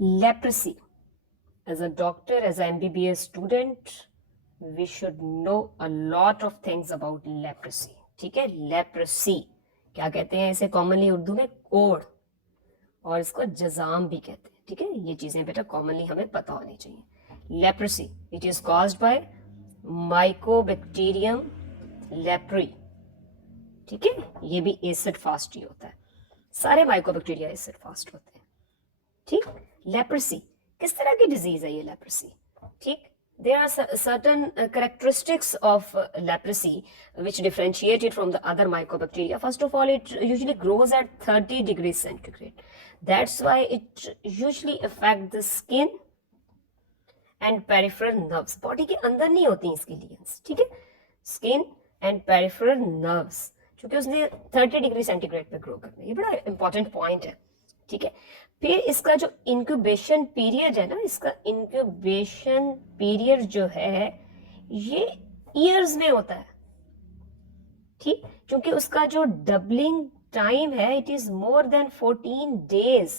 Leprosy. As a doctor, as an MBBS student, we should know a lot of things about leprosy. ठीक है, leprosy क्या कहते हैं इसे कॉमनली उर्दू में? कोढ़, और इसको जजाम भी कहते हैं. ठीक है, ये चीजें बेटा कॉमनली हमें पता होनी चाहिए. Leprosy, it is caused by Mycobacterium leprae. ठीक है, ये भी एसिड फास्ट ही होता है. सारे माइकोबैक्टीरिया एसिड फास्ट होते हैं. ठीक, लेप्रोसी किस तरह की डिजीज है ये लेप्रोसी? ठीक, there are certain characteristics of leprosy which differentiate it from the other mycobacteria. First of all, it usually grows at 30 degrees centigrade. That's why it usually affects the skin and peripheral nerves. Body के अंदर नहीं होती इसकी lesions. ठीक है, skin and peripheral nerves, क्योंकि उसने 30 degree centigrade पे ग्रो करना है. ये बड़ा इंपॉर्टेंट पॉइंट है. ठीक है, फिर इसका जो इंक्यूबेशन पीरियड है ना, इसका इंक्यूबेशन पीरियड जो है ये ईयर्स में होता है. ठीक, क्योंकि उसका जो डबलिंग टाइम है it is more than 14 days.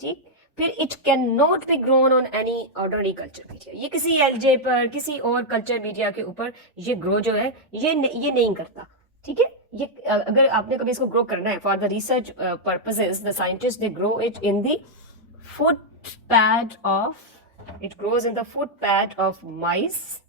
ठीक, फिर it can not be grown on any ordinary culture media. ये किसी एलजे पर, किसी और कल्चर मीडिया के ऊपर ये ग्रो जो है ये नहीं करता. ठीक है, ये अगर आपने कभी इसको ग्रो करना है for the research purposes, the scientist they grow it in the foot pad of, it grows in the foot pad of mice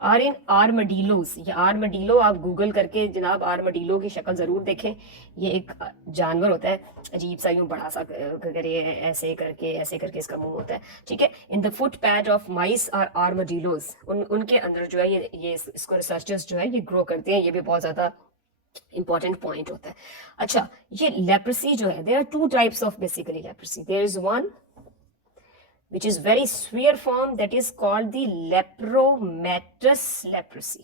और इन आर्मडीलोज. ये आर्मडीलो आप गूगल करके जनाब आर्मडीलो की शक्ल जरूर देखें. ये एक जानवर होता है अजीब सा, यूं बड़ा सा करे, ऐसे करके इसका मुंह होता है. ठीक है, in the foot pad of mice और आर्मडीलोज, उनके अंदर जो है ये इसको रिसर्चर्स जो है ये ग्रो करते हैं. ये भी बहुत ज्यादा इंपॉर्टेंट पॉइंट होता है. अच्छा, ये लेप्रोसी जो है, there are two types of basically leprosy. There is one which is very severe form, that is called the lepromatous leprosy.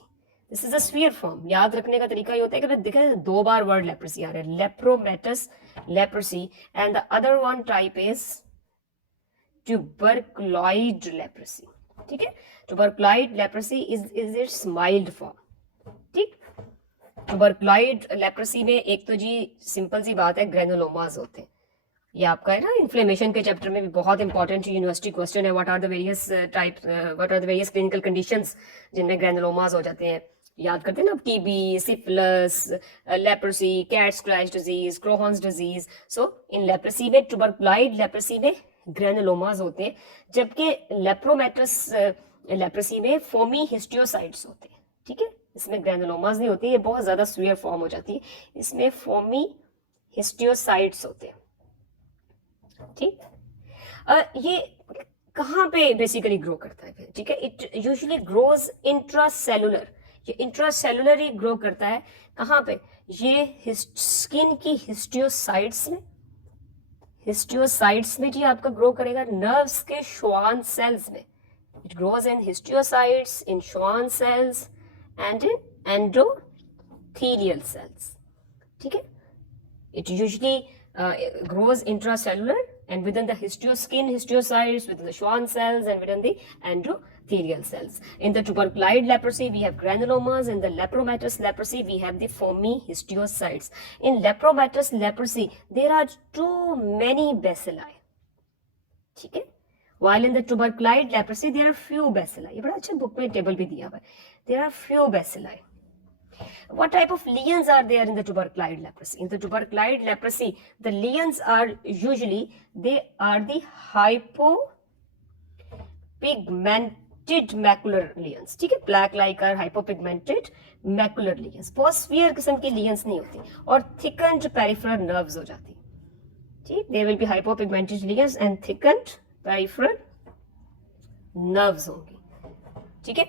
This is a severe form. याद रखने का तरीका ये होता है कि देखें 2 बार वर्ड leprosy आ रहा है, lepromatous leprosy, and the other one type is tuberculoid leprosy. ठीक है, tuberculoid leprosy is its mild form. ठीक, tuberculoid leprosy में एक तो जी सिंपल सी बात है, ग्रेनुलोमास होते हैं. ये आपका है ना इन्फ्लेमेशन के चैप्टर में भी बहुत इंपॉर्टेंट यूनिवर्सिटी क्वेश्चन है, what are the various types, what are the various clinical conditions जिनमें ग्रेनुलोमास हो जाते हैं. याद करते हैं ना, TB, syphilis, leprosy, cat scratch disease, Crohn's disease. So इन लेप्रोसी में, ट्यूबरकुलोइड लेप्रोसी में ग्रेनुलोमास होते हैं, जबकि लेप्रोमेटस लेप्रोसी में फोमी हिस्टियोसाइट्स होते हैं. ठीक है, इसमें ग्रेनुलोमास नहीं होती, ये बहुत ज्यादा सीवियर फॉर्म हो जाती है. इसमें फोमी हिस्टियोसाइट्स होते हैं. ठीक, ये कहाँ पे बेसिकली ग्रो करता है? ठीक है, इट यूजुअली ग्रोज इंट्रासेलुलर. ये इंट्रासेलुलर ही ग्रो करता है. कहाँ पे? ये स्किन की हिस्टियोसाइट्स में, हिस्टियोसाइट्स में जी आपका ग्रो करेगा. नर्व्स के श्वान सेल्स में. It grows in histiocytes, in Schwann cells and in endothelial cells. ठीक है, it usually grows intracellular and within the skin histiocytes, within the Schwann cells and within the endothelial cells. In the tuberculoid leprosy, we have granulomas. In the lepromatous leprosy, we have the foamy histiocytes. In lepromatous leprosy, there are too many bacilli. ठीक है, while in the tuberculoid leprosy, there are few bacilli. ये बड़ा अच्छा book में table भी दिया हुआ है. There are few bacilli. What type of lesions are there in the tuberculoid leprosy? In the tuberculoid leprosy, the lesions are usually, they are the hypopigmented macular lesions. ठीक है, black like or hypopigmented macular lesions. बहुत severe किस्म की lesions नहीं होती और thickened peripheral nerves हो जाती. ठीक, there will be hypopigmented lesions and thickened peripheral nerves होंगी. ठीक है,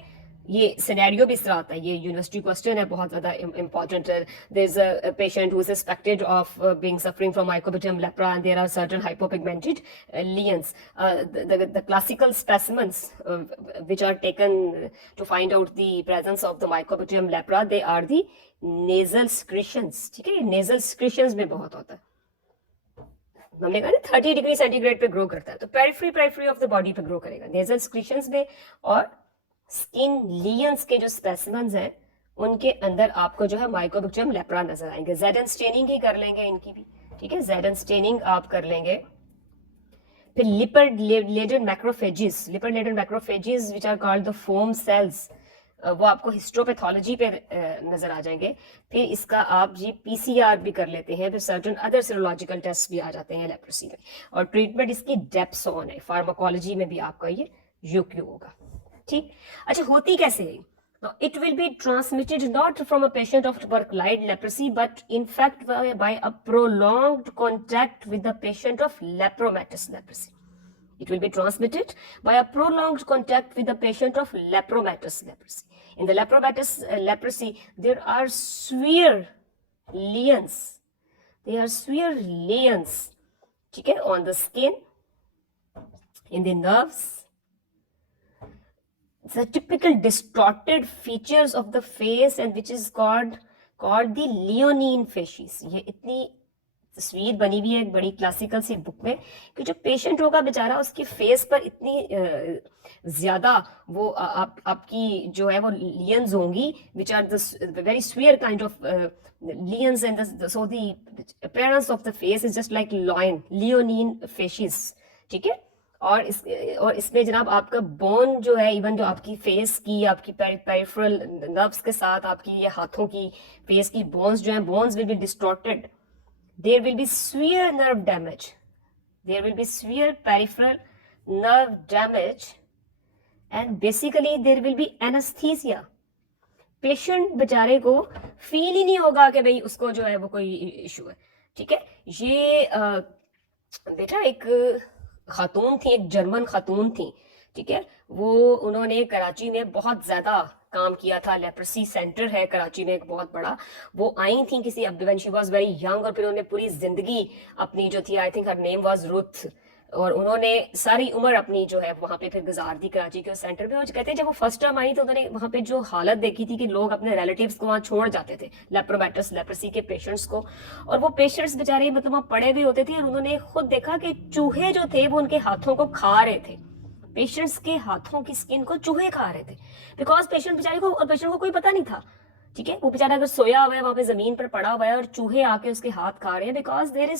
ये सिनेरियो भी इस तरह आता है. ये यूनिवर्सिटी क्वेश्चन है, बहुत ज्यादा इंपॉर्टेंट है. There is a patient who is suspected of being suffering from mycobacterium leprae and there are certain hypopigmented lesions. The classical specimens which are taken to find out the presence of the mycobacterium lepra, they are the nasal secretions. ठीक है, nasal secretions में बहुत होता है. हमने कहा ना 30 degree centigrade पे ग्रो करता है, तो पेरिफेरी ऑफ द बॉडी पे ग्रो करेगा, नेजल सिक्रीशंस में. और स्किन लीयंस के जो स्पेसिमेंस हैं उनके अंदर आपको जो है माइकोबैक्टीरियम लेप्रा नजर आएंगे. जेडन स्टेनिंग ही कर लेंगे इनकी भी. ठीक है, जेडन स्टेनिंग आप कर लेंगे फिर lipid laden macrophages which are called the foam cells, वो आपको हिस्टोपैथोलॉजी पे नजर आ जाएंगे। फिर इसका आप जी पीसीआर भी कर लेते हैं, फिर सर्टन अदर सीरोलॉजिकल टेस्ट भी आ जाते हैं लेप्रोसी में। और ट्रीटमेंट इसकी डेप्सोन है, फार्माकोलॉजी में भी आपका ये यूक्यू होगा। ठीक, अच्छा होती कैसे है? Now, it will be transmitted not from a patient of tuberculous leprosy, but in fact by a prolonged contact with the patient of lepromatous leprosy. It will be transmitted by a prolonged contact with the patient of lepromatous leprosy. In the lepromatous leprosy, there are severe lesions. There are severe lesions, okay, on the skin, in the nerves. The typical distorted features of the face and which is called the leonine facies. ये इतनी तस्वीर बनी हुई है एक बड़ी classical सी book में कि जो पेशेंट होगा बेचारा उसकी फेस पर इतनी ज्यादा वो आपकी जो है वो लियंस होंगी which are the very severe kind of lesions and so the appearance of the face is just like leonine facies. ठीक है, और इसमें जनाब आपका बोन जो है, इवन जो आपकी फेस की आपकी पेरिफेरल नर्व्स के साथ आपकी ये हाथों की फेस की बोन्स जो है, bones will be distorted, there will be severe nerve damage, there will be severe peripheral nerve damage, and basically there will be anesthesia. Patient बेचारे को फील ही नहीं होगा कि भाई उसको जो है वो कोई इशू है। ठीक है, ये बेटा एक खातून थी, एक जर्मन खातून थी, ठीक है, वो उन्होंने कराची में बहुत ज्यादा काम किया था, लेप्रोसी सेंटर है कराची में एक बहुत बड़ा। वो आई थी किसी when she was very young, और फिर उन्होंने पूरी जिंदगी अपनी जो थी, I think her name was Ruth, और उन्होंने सारी उम्र अपनी जो है वहां पे फिर गुजार दी कराची के उस सेंटर में। और कहते हैं जब वो फर्स्ट टाइम आई तो उन्होंने वहां पे जो हालत देखी थी कि लोग अपने रिलेटिव्स को वहां छोड़ जाते थे, लेप्रोमेटस लेप्रोसी के पेशेंट्स को, और वो पेशेंट्स बेचारे मतलब वहां पड़े हुए होते थे, और उन्होंने खुद देखा कि चूहे जो थे वो उनके हाथों को खा रहे थे, पेशेंट्स के हाथों की स्किन को चूहे खा रहे थे, बिकॉज पेशेंट बेचारे को, और पेशेंट को कोई पता नहीं था। ठीक है, वो बेचारा अगर सोया हुआ है वहां पे जमीन पर पड़ा हुआ है और चूहे आके उसके हाथ खा रहे हैं, because there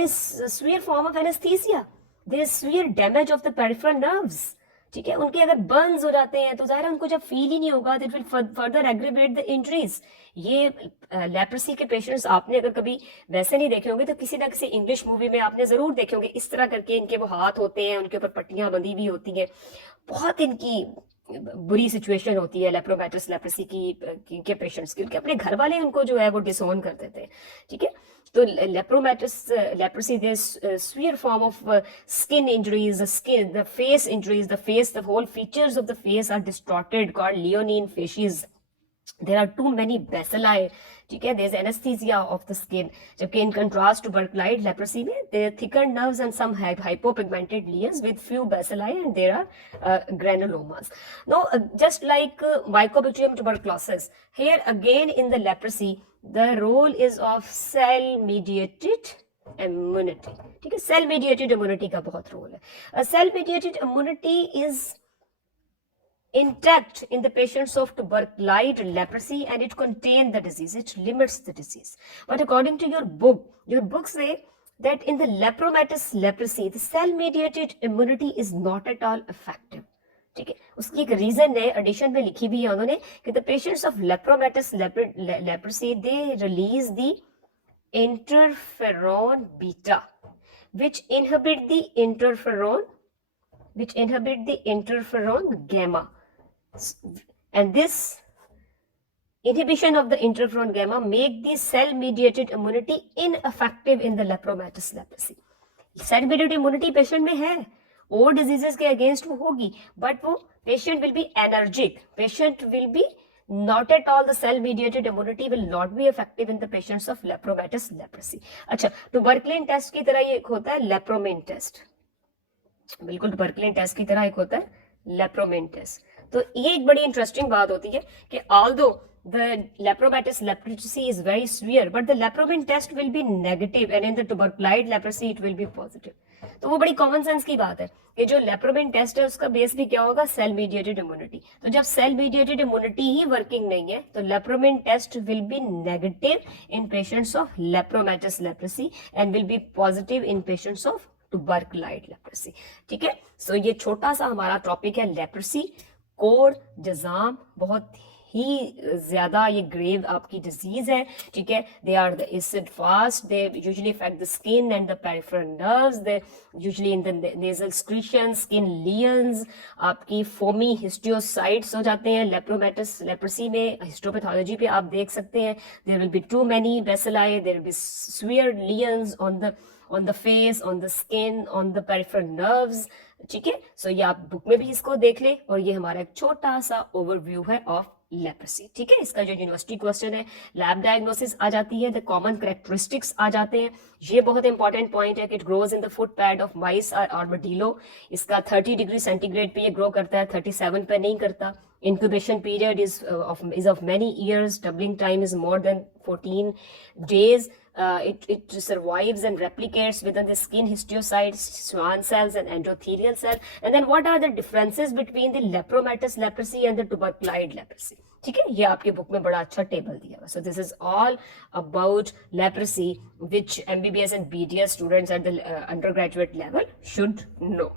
is severe form of anaesthesia, there is severe damage of the peripheral nerves. ठीक है, उनके अगर बर्न्स हो जाते हैं तो जाहिर है उनको जब फील ही नहीं होगा, that will further aggravate the injuries. ये लेप्रोसी के पेशेंट्स आपने अगर कभी वैसे नहीं देखे होंगे तो किसी ना किसी इंग्लिश मूवी में आपने जरूर देखे होंगे, इस तरह करके इनके वो हाथ होते हैं, उनके ऊपर पट्टियां बंधी हुई होती हैं, बहुत इनकी बुरी सिचुएशन होती है लेप्रोमेटस लेप्रोसी की के पेशेंट्स की, उनके अपने घर वाले उनको जो है वो डिसोन कर देते हैं। ठीक है, तो lepromatous leprosy there is severe form of skin injuries, the face injuries, the whole features of the face are distorted, called leonine facies. There are too many bacilli. ठीक है, there is anesthesia of the skin. जबकि in contrast to tuberculous leprosy में there are thicker nerves and some hypopigmented lesions with few bacilli, and there are granulomas. Now, just like Mycobacterium tuberculosis, here again in the leprosy, the role is of cell-mediated immunity. ठीक है, cell-mediated immunity का बहुत role है। Cell-mediated immunity is intact in the patients of tuberculous leprosy, and it contains the disease, it limits the disease. But according to your book say that in the lepromatous leprosy the cell mediated immunity is not at all effective. ठीक है, उसकी एक reason है, addition में लिखी भी है उन्होंने कि the patients of lepromatous leprosy they release the interferon beta which inhibit the interferon gamma, and this inhibition of the interferon gamma make the cell mediated immunity ineffective in the lepromatous leprosy. cell mediated immunity patient में है, और diseases के against वो होगी, but वो patient will be energic, patient will be not at all, the cell mediated immunity will not be effective in the patients of lepromatous leprosy. अच्छा, tuberculin test की तरह ये एक होता है लेप्रोमिन टेस्ट, बिल्कुल tuberculin टेस्ट की तरह एक होता है लेप्रोमिन टेस्ट। तो ये एक बड़ी इंटरेस्टिंग बात होती है कि although the lepromatous leprosy is very severe, but the lepromin test will be negative, and in the tuberculous leprosy it will be positive. तो वो बड़ी कॉमन सेंस की बात है कि जो लेप्रोमिन टेस्ट है उसका बेस भी क्या होगा, सेल मीडिएटेड इम्यूनिटी। तो जब सेल मीडिएटेड इम्यूनिटी ही वर्किंग नहीं है तो lepromin test will be negative in patients of lepromatous leprosy and will be positive in patients of tuberculoid leprosy. ठीक है, सो ये छोटा सा हमारा टॉपिक है लेप्रोसी। कोड जजाम बहुत ही ज्यादा ये ग्रेव आपकी डिजीज है। ठीक है, they are the acid fast, they usually affect the skin and the peripheral nerves, they usually in the nasal secretion, skin lesions, आपकी फोमी हिस्टियोसाइट्स हो जाते हैं। लेप्रोमेटस लेप्रोसी में हिस्टोपैथोलॉजी पे आप देख सकते हैं, there will be too many bacilli, there will be severe lesions on the face, on the skin, on the peripheral nerves। ठीक है, सो ये आप बुक में भी इसको देख ले, और ये हमारा एक छोटा सा ओवरव्यू है ऑफ लेप्रोसी। ठीक है, इसका जो यूनिवर्सिटी क्वेश्चन है, लैब डायग्नोसिस आ जाती है, द कॉमन कैरेक्टरिस्टिक्स आ जाते हैं। ये बहुत इंपॉर्टेंट पॉइंट है कि it grows in the foot pad of mice और आर्मडीलो। इसका 30 डिग्री सेंटीग्रेड पे ये ग्रो करता है, 37 पे नहीं करता। Incubation period is of many years. Doubling time is more than 14 days. It survives and replicates within the skin histiocytes, Schwann cells, and endothelial cell. And then, what are the differences between the lepromatous leprosy and the tuberculoid leprosy? ठीक है, ये आपके book में बड़ा अच्छा table दिया हुआ। So this is all about leprosy, which MBBS and BDS students at the undergraduate level should know.